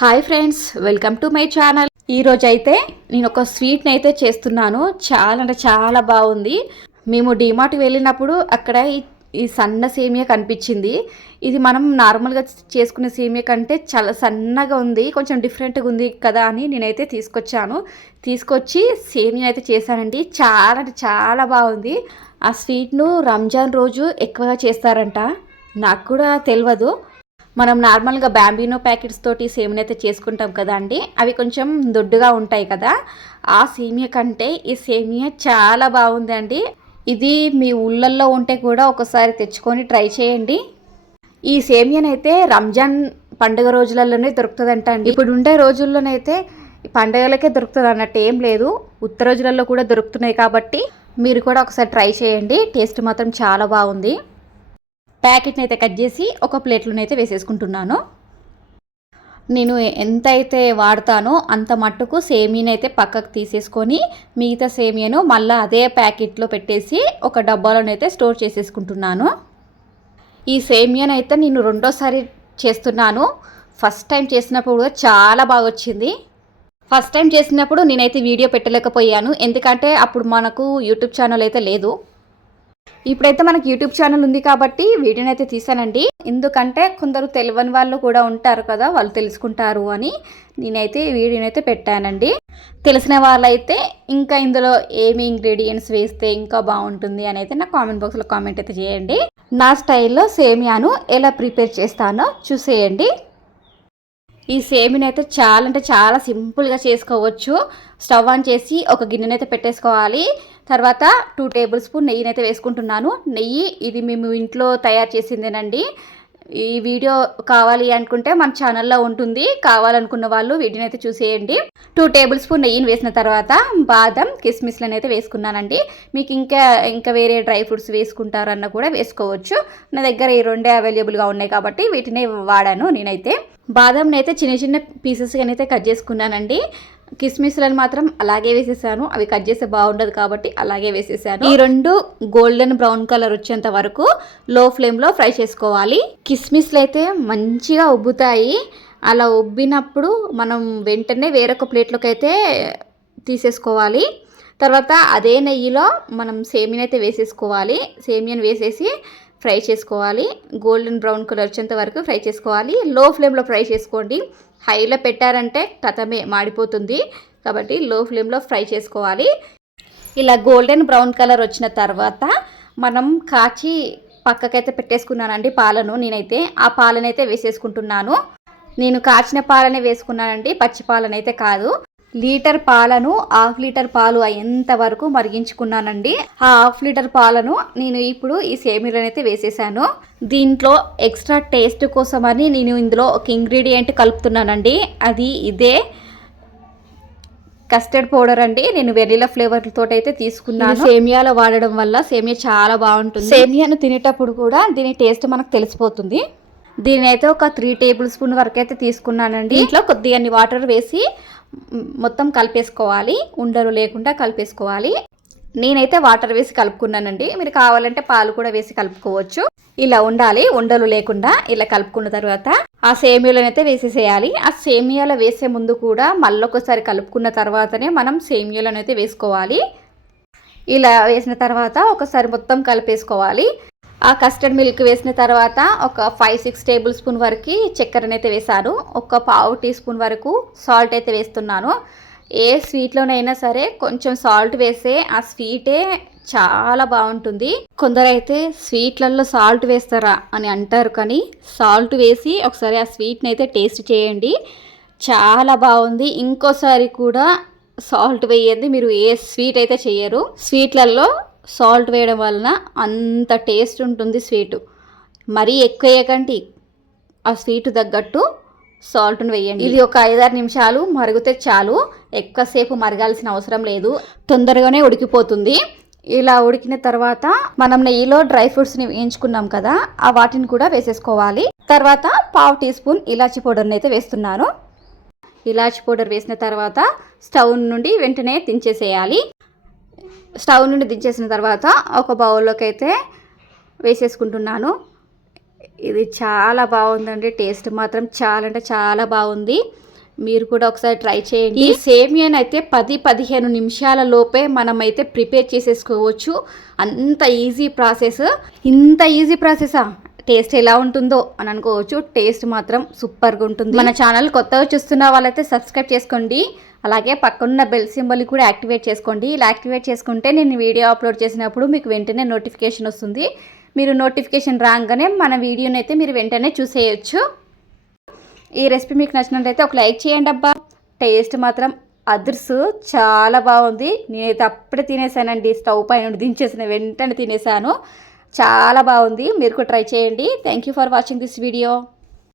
Hi friends, welcome to my channel. ఈరోజు అయితే నేను ఒక స్వీట్ని అయితే చేస్తున్నాను. చాలా అంటే చాలా బాగుంది. మేము డిమార్ట్కి వెళ్ళినప్పుడు అక్కడ ఈ సన్న సేమియా కనిపించింది. ఇది మనం నార్మల్గా చేసుకునే సేమియా కంటే చాలా సన్నగా ఉంది, కొంచెం డిఫరెంట్గా ఉంది కదా అని నేనైతే తీసుకొచ్చి సేమియా అయితే చేశానండి. చాలా అంటే చాలా బాగుంది. ఆ స్వీట్ను రంజాన్ రోజు ఎక్కువగా చేస్తారంట. నాకు కూడా తెలియదు. మనం నార్మల్గా బ్యాంబీనో ప్యాకెట్స్ తోటి సేమియా అయితే చేసుకుంటాం కదా అండి, అవి కొంచెం దొడ్డుగా ఉంటాయి కదా. ఆ సేమియా కంటే ఈ సేమియా చాలా బాగుందండి. ఇది మీ ఊళ్ళల్లో ఉంటే కూడా ఒకసారి తెచ్చుకొని ట్రై చేయండి. ఈ సేమియానైతే రంజాన్ పండుగ రోజులలోనే దొరుకుతుందంట అండి. ఇప్పుడు ఉండే రోజుల్లోనైతే పండుగలకే దొరుకుతుంది అన్నట్టు ఏం లేదు, ఉత్తర రోజులలో కూడా దొరుకుతున్నాయి. కాబట్టి మీరు కూడా ఒకసారి ట్రై చేయండి. టేస్ట్ మాత్రం చాలా బాగుంది. ప్యాకెట్ని అయితే కట్ చేసి ఒక ప్లేట్లోనైతే వేసేసుకుంటున్నాను. నేను ఎంత అయితే వాడతానో అంత మట్టుకు సేమియాని అయితే పక్కకు తీసేసుకొని మిగతా సేమియాను మళ్ళీ అదే ప్యాకెట్లో పెట్టేసి ఒక డబ్బాలోనైతే స్టోర్ చేసేసుకుంటున్నాను. ఈ సేమియాని అయితే నేను రెండోసారి చేస్తున్నాను. ఫస్ట్ టైం చేసినప్పుడు కూడా చాలా బాగా వచ్చింది. ఫస్ట్ టైం చేసినప్పుడు నేనైతే వీడియో పెట్టలేకపోయాను, ఎందుకంటే అప్పుడు మనకు యూట్యూబ్ ఛానల్ అయితే లేదు. ఇప్పుడైతే మనకి యూట్యూబ్ ఛానల్ ఉంది కాబట్టి వీడియోని అయితే తీసానండి. ఎందుకంటే కొందరు తెలియని వాళ్ళు కూడా ఉంటారు కదా, వాళ్ళు తెలుసుకుంటారు అని నేనైతే వీడియోని అయితే పెట్టానండి. తెలిసిన వాళ్ళైతే ఇంకా ఇందులో ఏమి ఇంగ్రీడియంట్స్ వేస్తే ఇంకా బాగుంటుంది అని అయితే నా కామెంట్ బాక్స్లో కామెంట్ అయితే చేయండి. నా స్టైల్లో సేమియాను ఎలా ప్రిపేర్ చేస్తానో చూసేయండి. ఈ సేమియాని అయితే చాలా అంటే చాలా సింపుల్గా చేసుకోవచ్చు. స్టవ్ ఆన్ చేసి ఒక గిన్నెనైతే పెట్టేసుకోవాలి. తర్వాత 2 టేబుల్ స్పూన్ నెయ్యిని అయితే వేసుకుంటున్నాను. నెయ్యి ఇది మేము ఇంట్లో తయారు చేసిందేనండి. ఈ వీడియో కావాలి అనుకుంటే మన ఛానల్లో ఉంటుంది, కావాలనుకున్న వాళ్ళు వీడియోని అయితే చూసేయండి. 2 టేబుల్ స్పూన్ నెయ్యిని వేసిన తర్వాత బాదం కిస్మిస్లను అయితే వేసుకున్నానండి. మీకు ఇంకా వేరే డ్రై ఫ్రూట్స్ వేసుకుంటారన్న కూడా వేసుకోవచ్చు. నా దగ్గర ఈ రెండే అవైలబుల్గా ఉన్నాయి కాబట్టి వీటినే వాడాను నేనైతే. బాదంని అయితే చిన్న చిన్న పీసెస్గా అయితే కట్ చేసుకున్నానండి. కిస్మిస్లను మాత్రం అలాగే వేసేసాను, అవి కట్ చేస్తే బాగుండదు కాబట్టి అలాగే వేసేసాను. ఈ రెండు గోల్డెన్ బ్రౌన్ కలర్ వచ్చేంత వరకు లో ఫ్లేమ్లో ఫ్రై చేసుకోవాలి. కిస్మిస్లు అయితే మంచిగా ఉబ్బుతాయి. అలా ఉబ్బినప్పుడు మనం వెంటనే వేరొక ప్లేట్లోకి అయితే తీసేసుకోవాలి. తర్వాత అదే నెయ్యిలో మనం సేమియాని అయితే వేసేసుకోవాలి. సేమియాని వేసేసి ఫ్రై చేసుకోవాలి. గోల్డెన్ బ్రౌన్ కలర్ వచ్చేంత వరకు ఫ్రై చేసుకోవాలి. లో ఫ్లేమ్లో ఫ్రై చేసుకోండి. హైలో పెట్టారంటే కథమే మాడిపోతుంది, కాబట్టి లో ఫ్లేమ్లో ఫ్రై చేసుకోవాలి. ఇలా గోల్డెన్ బ్రౌన్ కలర్ వచ్చిన తర్వాత మనం కాచి పక్కకైతే పెట్టేసుకున్నానండి పాలను. నేనైతే ఆ పాలనైతే వేసేసుకుంటున్నాను. నేను కాచిన పాలనే వేసుకున్నానండి, పచ్చి పాలనైతే కాదు. లీటర్ పాలను 1/2 లీటర్ పాలు అయ్యేంత వరకు మరిగించుకున్నానండి. ఆ 1/2 లీటర్ పాలను నేను ఇప్పుడు ఈ సేమియాలను అయితే వేసేసాను. దీంట్లో ఎక్స్ట్రా టేస్ట్ కోసమని నేను ఇందులో ఒక ఇంగ్రీడియంట్ కలుపుతున్నానండి. అది ఇదే కస్టర్డ్ పౌడర్ అండి. నేను వెనిలా ఫ్లేవర్ తోటి అయితే తీసుకున్నాను. సేమియాలో వాడడం వల్ల సేమియా చాలా బాగుంటుంది. సేమియాను తినేటప్పుడు కూడా దీని టేస్ట్ మనకు తెలిసిపోతుంది. దీని అయితే ఒక 3 టేబుల్ స్పూన్ వరకు అయితే తీసుకున్నానండి. దీంట్లో కొద్దిగా వాటర్ వేసి మొత్తం కలిపేసుకోవాలి, ఉండలు లేకుండా కలిపేసుకోవాలి. నేనైతే వాటర్ వేసి కలుపుకున్నానండి, మీరు కావాలంటే పాలు కూడా వేసి కలుపుకోవచ్చు. ఇలా ఉండాలి, ఉండలు లేకుండా. ఇలా కలుపుకున్న తర్వాత ఆ సేమియాలను అయితే వేసేసేయాలి. ఆ సేమియాలో వేసే ముందు కూడా మళ్ళొకసారి కలుపుకున్న తర్వాతనే మనం సేమియాలను అయితే వేసుకోవాలి. ఇలా వేసిన తర్వాత ఒకసారి మొత్తం కలిపేసుకోవాలి. ఆ కస్టర్డ్ మిల్క్ వేసిన తర్వాత ఒక 5-6 టేబుల్ స్పూన్ వరకు చక్కెరనైతే వేసాను. ఒక 1/2 టీ స్పూన్ వరకు సాల్ట్ అయితే వేస్తున్నాను. ఏ స్వీట్లోనైనా సరే కొంచెం సాల్ట్ వేస్తే ఆ స్వీటే చాలా బాగుంటుంది. కొందరైతే స్వీట్లలో సాల్ట్ వేస్తారా అని అంటారు, కానీ సాల్ట్ వేసి ఒకసారి ఆ స్వీట్ని అయితే టేస్ట్ చేయండి, చాలా బాగుంది. ఇంకోసారి కూడా సాల్ట్ వేయండి, మీరు ఏ స్వీట్ అయితే చేయరు. స్వీట్లలో సాల్ట్ వేయడం వలన అంత టేస్ట్ ఉంటుంది స్వీటు. మరీ ఎక్కువ వేయకండి, ఆ స్వీట్ తగ్గట్టు సాల్ట్ను వేయండి. ఇది ఒక 5-6 నిమిషాలు మరిగితే చాలు, ఎక్కువసేపు మరగాల్సిన అవసరం లేదు, తొందరగానే ఉడికిపోతుంది. ఇలా ఉడికిన తర్వాత మనం నెయ్యిలో డ్రై ఫ్రూట్స్ని వేయించుకున్నాం కదా, ఆ వాటిని కూడా వేసేసుకోవాలి. తర్వాత 1/2 టీ స్పూన్ ఇలాచీ పౌడర్ని అయితే వేస్తున్నాను. ఇలాచీ పౌడర్ వేసిన తర్వాత స్టవ్ నుండి వెంటనే దించేసేయాలి. స్టవ్ నుండి దించేసిన తర్వాత ఒక బౌల్లోకి అయితే వేసేసుకుంటున్నాను. ఇది చాలా బాగుందండి, టేస్ట్ మాత్రం చాలా అంటే చాలా బాగుంది. మీరు కూడా ఒకసారి ట్రై చేయండి. ఈ సేమియాని అయితే 10-15 నిమిషాల లోపే మనమైతే ప్రిపేర్ చేసేసుకోవచ్చు. అంత ఈజీ ప్రాసెస్. ఇంత ఈజీ ప్రాసెసా? టేస్ట్ ఎలా ఉంటుందో అని అనుకోవచ్చు. టేస్ట్ మాత్రం సూపర్గా ఉంటుంది. మన ఛానల్ కొత్తగా చూస్తున్న వాళ్ళైతే సబ్స్క్రైబ్ చేసుకోండి. అలాగే పక్కనున్న బెల్ సింబల్ కూడా యాక్టివేట్ చేసుకోండి. ఇలా యాక్టివేట్ చేసుకుంటే నేను వీడియో అప్లోడ్ చేసినప్పుడు మీకు వెంటనే నోటిఫికేషన్ వస్తుంది. మీరు నోటిఫికేషన్ రాగానే మన వీడియోని అయితే మీరు వెంటనే చూసేయచ్చు. ఈ రెసిపీ మీకు నచ్చినట్లయితే ఒక లైక్ చేయండి అబ్బా. టేస్ట్ మాత్రం అదర్సు చాలా బాగుంది. నేనైతే అప్పుడే తినేసానండి. స్టవ్ పైన దించేసిన వెంటనే తినేసాను. చాలా బాగుంది. మీరు కూడా ట్రై చేయండి. Thank you for watching this video.